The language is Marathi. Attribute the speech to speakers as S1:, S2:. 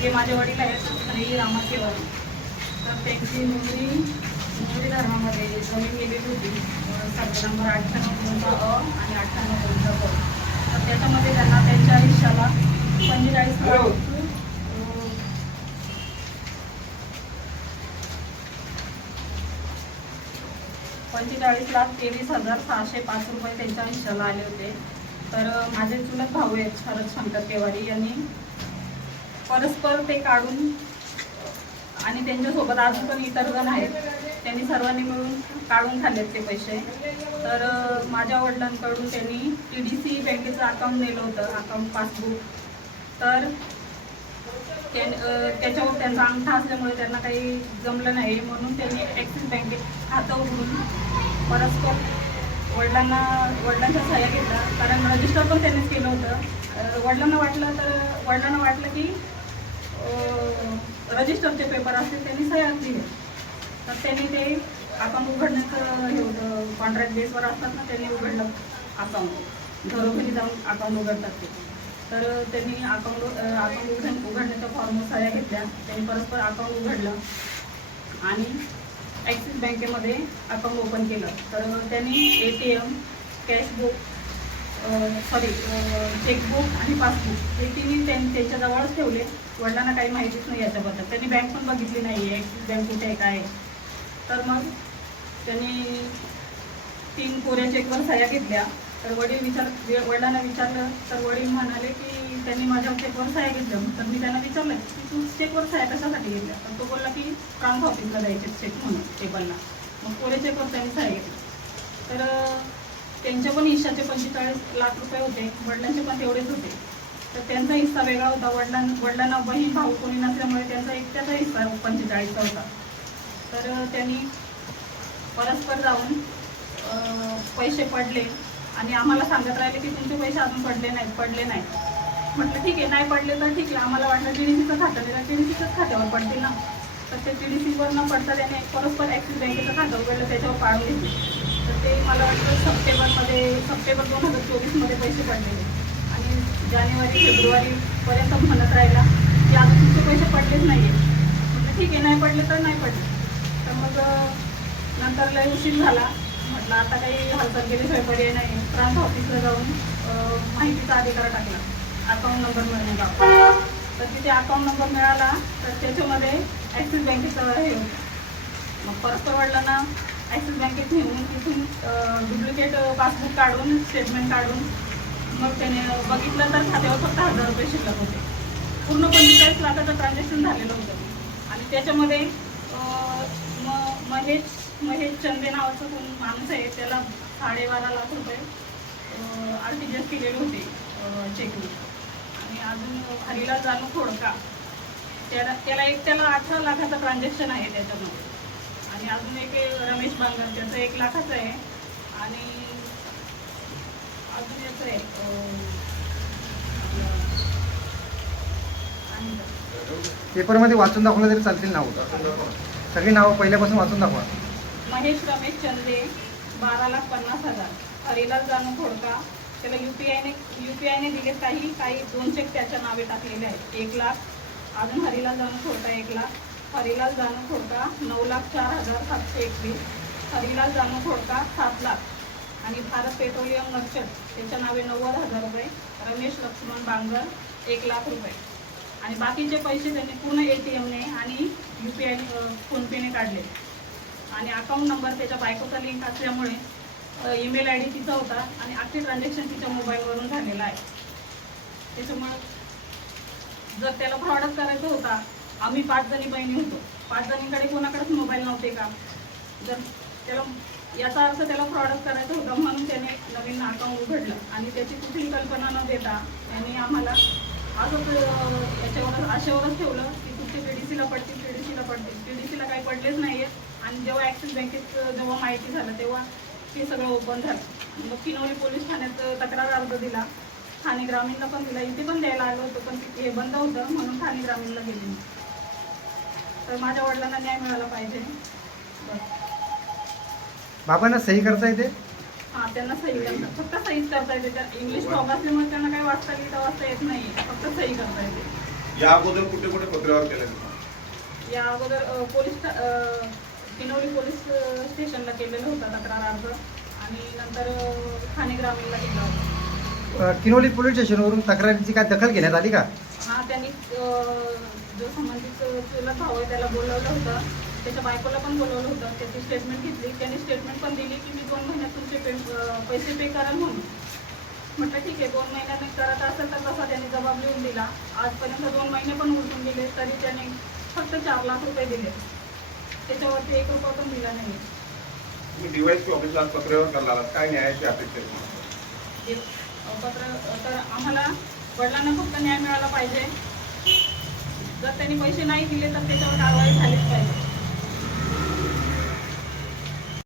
S1: हे माझे वडील आहेत श्री रामा केवारी तर त्यांची नोंदणी नोंदणी धर्मामध्ये जमीन गेलेली होती अं, नंबर अठ्ठ्याण्णव दोनचा अ आणि अठ्ठ्याण्णव दोनचा ब. तर त्याच्यामध्ये त्यांना त्यांच्या आयुष्याला पंचेचाळीस पंचेचाळीस लाख तेवीस हजार सहाशे पाच रुपये त्यांच्या आयुष्याला आले होते. तर माझे चुलत भाऊ आहेत शरद शंकर केवारी यांनी परस्पर ते काढून आणि त्यांच्यासोबत अजून पण इतर जण आहेत त्यांनी सर्वांनी मिळून काढून खाल्लेत ते पैसे. तर माझ्या वडिलांकडून त्यांनी टी डी सी बँकेचं अकाउंट नेलं होतं अकाउंट पासबुक तर त्या त्याच्यावर त्यांचा अंगठा असल्यामुळे त्यांना काही जमलं नाही म्हणून त्यांनी ॲक्सिस बँकेत खातं उघडून परस्पर वडिलांना वडिलांचा सह्या घेतला. कारण रजिस्टर पण त्यांनीच केलं होतं. वडिलांना वाटलं तर वडिलांना वाटलं की रजिस्टरचे पेपर असतील त्यांनी सह्या दिले तर त्यांनी ते अकाउंट उघडण्याचं हे होतं. कॉन्ट्रॅक्ट बेसवर असतात ना त्यांनी उघडलं अकाउंट घरोघरी जाऊन अकाउंट उघडतात ते. तर त्यांनी अकाउंट अकाउंट उघड उघडण्याच्या फॉर्म सह्या घेतल्या. त्यांनी परस्पर अकाउंट उघडलं. आणि ॲक्सिस बँकेमध्ये अकाउंट ओपन केलं. तर त्यांनी A T M cashbook sorry chequebook आणि पासबुक हे तिन्ही त्यां त्यांच्याजवळच ठेवले. वडिलांना काही माहितीच नाही याच्याबद्दल. त्यांनी बँक पण बघितली नाही आहे ॲक्सिस बँक कुठे आहे काय आहे. तर मग त्यांनी तीन कोऱ्या चेकवर सह्या घेतल्या. तर वडील विचार वडिलांना विचारलं. तर वडील म्हणाले की त्यांनी माझ्या चेकवर सह्या घेतल्या. तर मी त्यांना विचारलं की तू चेकवर सह्या कशासाठी घेतल्या? तर तो बोलला की ट्रान्स ऑफिसला जायचे चेक म्हणून टेबलला मग कोरे चेकवर त्यांनी सह्या घेतल्या. तर त्यांच्या पण हिश्शाचे पंचेचाळीस लाख रुपये होते वडिलांचे पण तेवढेच होते. तर त्यांचा हिस्सा वेगळा होता वडिलां वडिलांना बहीण भाऊ कोणी नसल्यामुळे त्यांचा एकट्याचा हिस्सा पंचेचाळीसचा होता. तर त्यांनी परस्पर जाऊन पैसे पडले आणि आम्हाला सांगत राहिले की तुमचे पैसे अजून पडले नाहीत पडले नाहीत. म्हटलं ठीक आहे नाही पडले तर ठीक आहे आम्हाला वाटलं टी डी सीचं खातं दिलं टी डी सीचंच खात्यावर पडतील ना. तर ते टी डी सीवर न पडता त्याने परस्पर ॲक्सिस बँकेचं खातं उघडलं त्याच्यावर पाडून घेतले. तर ते मला वाटतं सप्टेंबरमध्ये सप्टेंबर दोन हजार चोवीसमध्ये पैसे पडलेले. आणि जानेवारी फेब्रुवारीपर्यंत म्हणत राहिला की अजून तुमचे पैसे पडलेच नाही आहे ठीक आहे नाही पडले तर नाही पडले. तर मग नंतर लय उशीर झाला. म्हटलं आता काही हालचाल केल्याशिवाय पर्याय नाही प्रांत ऑफिसला जाऊन माहितीचा अधिकार टाकला. अकाउंट नंबर मिळून तर तिथे अकाउंट नंबर मिळाला. तर त्याच्यामध्ये ॲक्सिस बँकेचं हे होतं. मग परस्पर ना? ॲक्सिस बँकेत नेऊन तिथून डुप्लिकेट पासबुक काढून स्टेटमेंट काढून मग त्याने बघितलं तर खात्यावर फक्त हजार रुपये शिल्लक होते. पूर्ण पंचेचाळीस लाखाचं ट्रान्झॅक्शन झालेलं होतं. आणि त्याच्यामध्ये म महेश महेश चंदे नावाचं कोण माणूस आहे त्याला साडेबारा लाख रुपये आर टी जी एस केलेले होते चेकने आणि अजून हरीला जाणू खोडका त्याला त्याला एक त्याला अठरा लाखाचं ट्रान्झॅक्शन आहे त्याच्यामध्ये. आणि अजून एक रमेश बांगर त्याचं एक लाखाचं आहे. आणि अजून याचं आहे?
S2: पेपरमध्ये वाचून दाखवलं तरी चालतील नाव. सगळी नावं पहिल्यापासून वाचून दाखवा.
S1: महेश रमेश चंदे बारा लाख पन्नास हजार. हरिलाल जानू खोडका त्याला यू पी आयने यू पी आयने दिले काही काही दोन चेक त्याच्या नावे टाकलेले आहेत. एक लाख. अजून हरिलाल जानू खोडका एक लाख. हरिलाल जानू खोडका नऊ लाख चार हजार सातशे एकवीस. हरिलाल जानू खोडका सात लाख. आणि भारत पेट्रोलियम मर्चंट त्याच्या नावे नव्वद हजार रुपये. रमेश लक्ष्मण बांगर एक लाख रुपये. आणि बाकीचे पैसे त्यांनी पूर्ण ए टी एमने आणि यू पी आय फोनपेने काढले. आणि अकाउंट नंबर त्याच्या बायकोचा लिंक असल्यामुळे ईमेल आय डी तिचा होता आणि अख्खे ट्रान्झॅक्शन तिच्या मोबाईलवरून झालेलं आहे. त्याच्यामुळं जर त्याला फ्रॉडच करायचं होता आम्ही पाच जणी बहिणी होतो. पाच जणींकडे कोणाकडेच मोबाईल नव्हते का? जर त्याला याचा अर्थ त्याला फ्रॉडच करायचं होतं म्हणून त्याने नवीन अकाउंट उघडलं. आणि त्याची कुठली कल्पना न देता त्यांनी आम्हाला असंच अं, याच्यावरच आशेवरच ठेवलं की तुमचे पी डी सीला पडतील पी डी सीला पडतील. पी डी सीला काही पडलेच नाही आहेत आणि जेव्हा ॲक्सिस बँकेत जेव्हा माहिती झालं तेव्हा ते सगळं ओपन झालं. मग किनवली पोलीस ठाण्यात तक्रार अर्ज दिला. ठाणे ग्रामीणला पण दिला. इथे पण द्यायला आलं होतं पण हे बंद होतं म्हणून ठाणे ग्रामीणला गेले. तर माझ्या वडिलांना न्याय मिळाला पाहिजे.
S2: बाबांना सही करता येते?
S1: हा त्यांना सही करतात. फक्त सहीच करता येते. त्या इंग्लिश प्रॉब्लेम असल्यामुळे त्यांना काही वाचता लिहिता वाचता येत नाही फक्त सही करता येते.
S3: या अगोदर कुठे कुठे पत्रव्यवहार केला?
S1: या अगोदर अ, पोलीस स्टा- अ, पोलीस अ, स्टेशनला केलेलं होता तक्रार अर्ज. आणि नंतर अ, ठाणे ग्रामीणला केला होता.
S2: अ, किनोली पोलीस स्टेशनवरून तक्रारीची काय दखल घेण्यात आली का?
S1: हा त्यांनी अ, जो संबंधित चुलत भाऊ आहे त्याला बोलवलं होतं. त्याच्या बायकोला पण बोलवलं होतं. त्याची स्टेटमेंट घेतली. त्यांनी स्टेटमेंट पण दिली की मी दोन महिन्यात तुमचे पे पैसे पे कराल म्हणून. म्हटलं ठीक आहे दोन महिन्याने करत असेल तर तसा त्यांनी जबाब लिहून दिला. आजपर्यंत दोन महिने पण उलटून गेले तरी त्यांनी फक्त चार लाख रुपये दिले. त्याच्यावरती एक रुपया पण दिला नाही.
S3: ऑफिसला पत्रव्यवहार करणार. काय न्यायाची अपेक्षा
S1: पत्र तर आम्हाला वडिलांना फक्त न्याय मिळाला पाहिजे. जर त्यांनी पैसे नाही दिले तर त्याच्यावर कारवाई झालीच पाहिजे.